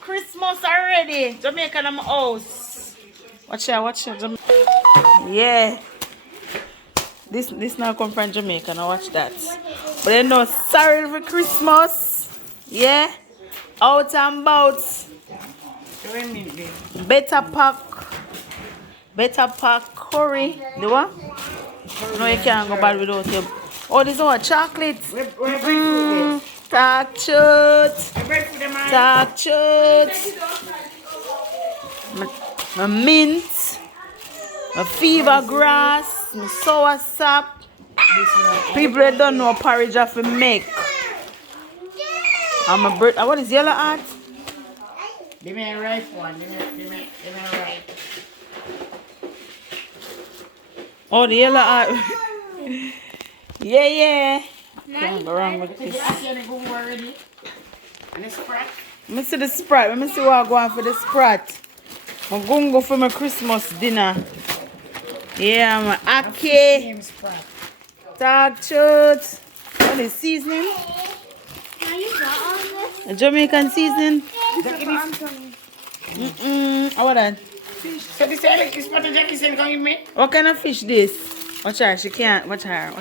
Christmas already. Jamaica in my house. Watch out. Yeah. This now come from Jamaica. Now watch that. But you know, sorry for Christmas. Yeah. Out and about. Better pack curry. The what? No, you can't go bad without it. Oh, this is what? Chocolate. Dark chocolate. My mint. My fever grass. My sour sap. People that don't know porridge have to make. And my bird. What is yellow heart? Give me a ripe one. Give me a ripe. Oh, the yellow heart. Yeah. Can't go wrong with this. And the sprat. Let me see the sprat. Let me see what I'm going for the sprat. I'm going to go for my Christmas dinner. Yeah, my ackee. Dark chocolate. What is seasoning? A Jamaican seasoning. What that? So this is what the Jackie said going to me? What kind of fish this? Watch her. She can't. Watch her.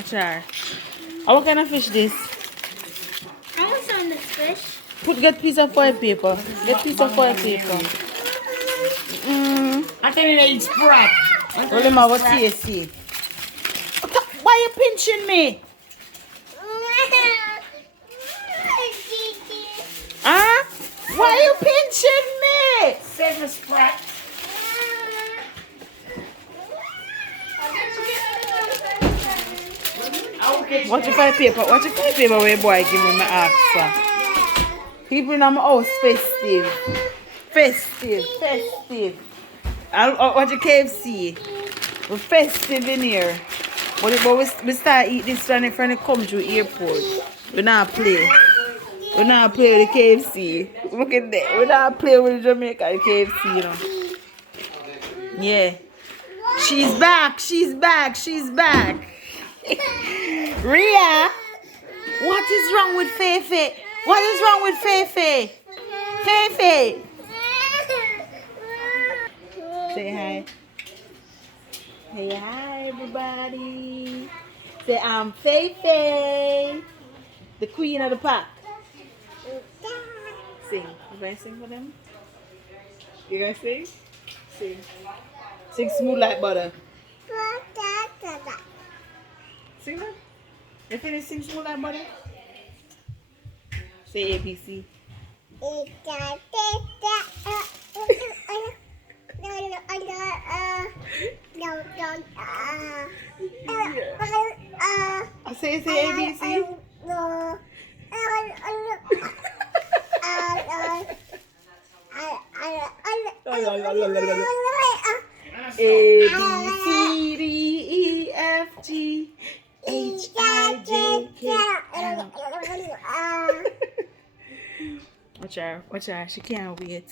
What kind of fish this? I want some of this fish. Get piece of foil paper. Get piece of foil paper. I tell you that it's sprat. Remember what you see? Why are you pinching me? Huh? Why are you pinching me? Save the sprat. Watch your file paper where boy give me my answer. People in my house festive. I'll watch your KFC. We're festive in here. But we start eat this one from the come to airport. We not play. We not play with the KFC. Look at that. We not play with the Jamaica KFC, you know. Yeah. She's back. Ria, what is wrong with Fefe? Fefe. Say hi. Hey, hi, everybody. Say, I'm Fefe, the queen of the pack. Sing. You guys sing for them? You guys sing? Sing. Sing smooth like butter. Sing that. You finish sing smooth like butter? Say ABC. I say ABC. A B C D E F G H I J K L. Watch her. She can't wait.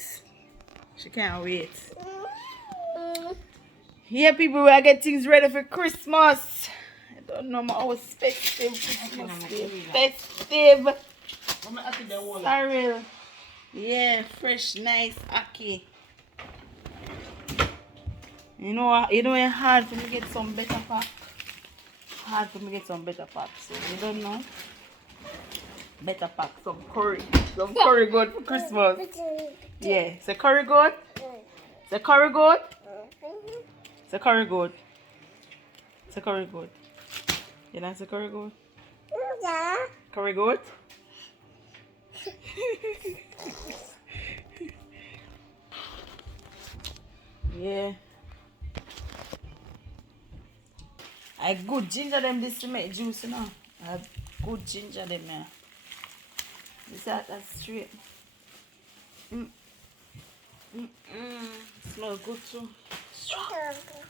Yeah, people, we are getting things ready for Christmas. I don't know, my house festive. Festive. Sorry. Yeah, fresh, nice ackee. You know it's hard for me to get some better pack. So you don't know. Better pack some curry good for Christmas. Yeah, say curry good. You like the curry good? Curry good? Yeah. I good ginger them this to make juice, you know. I have good ginger them here. This that's straight. Smells good too.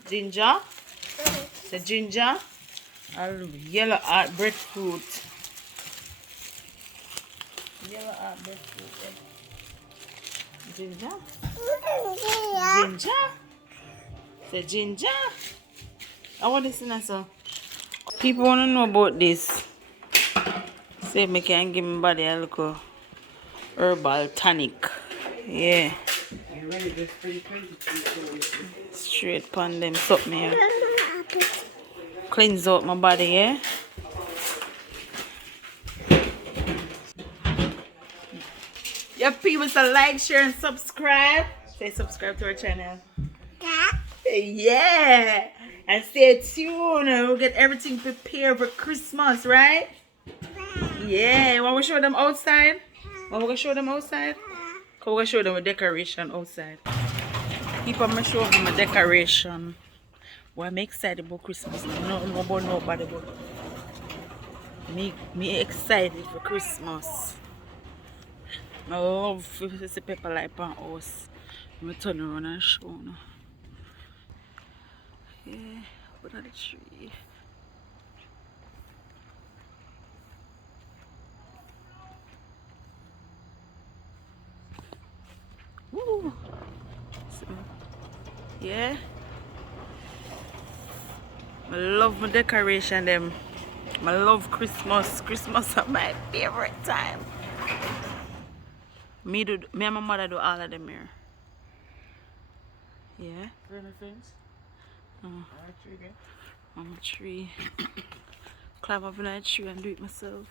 Ginger. The ginger. And yellow heart breadfruit. Ginger. The ginger. I want this in a song. People want to know about this. Say me can give my body a little herbal tonic. Yeah. You ready just for the 22. Straight pan them something here. Cleanse out my body, yeah? Yeah, people, so like, share, and subscribe. Say subscribe to our channel. Yeah. And stay tuned. We'll get everything prepared for Christmas, right? Yeah. Want to show them outside? Want to show them outside? Come, we're going to show them a decoration outside. People, I'm going to show them a decoration. Well, I'm excited about Christmas. I don't know about nobody, but me excited for Christmas. I love to see people like on house. I'm going to turn around and show you. Yeah, put on the tree. Woo. So, yeah. I love my decoration them. I love Christmas. Christmas is my favorite time. Me and my mother do all of them here. Yeah. On a tree. Climb up in a tree and do it myself.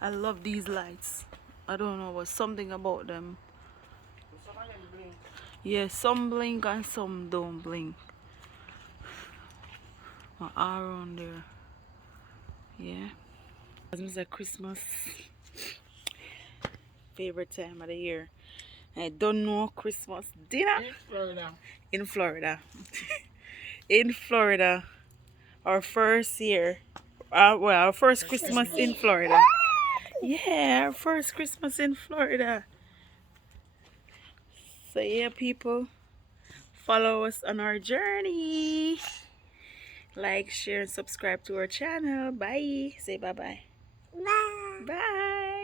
I love these lights. I don't know, but something about them. Yeah, some blink and some don't blink. All around there. Yeah. It's a Christmas favorite time of the year. I don't know Christmas dinner In Florida. in Florida. In Florida, our first year. Well, our first Christmas in Florida. Yeah, our first Christmas in Florida. So yeah, people, follow us on our journey. Like, share, and subscribe to our channel. Bye. Say bye-bye. Bye. Bye.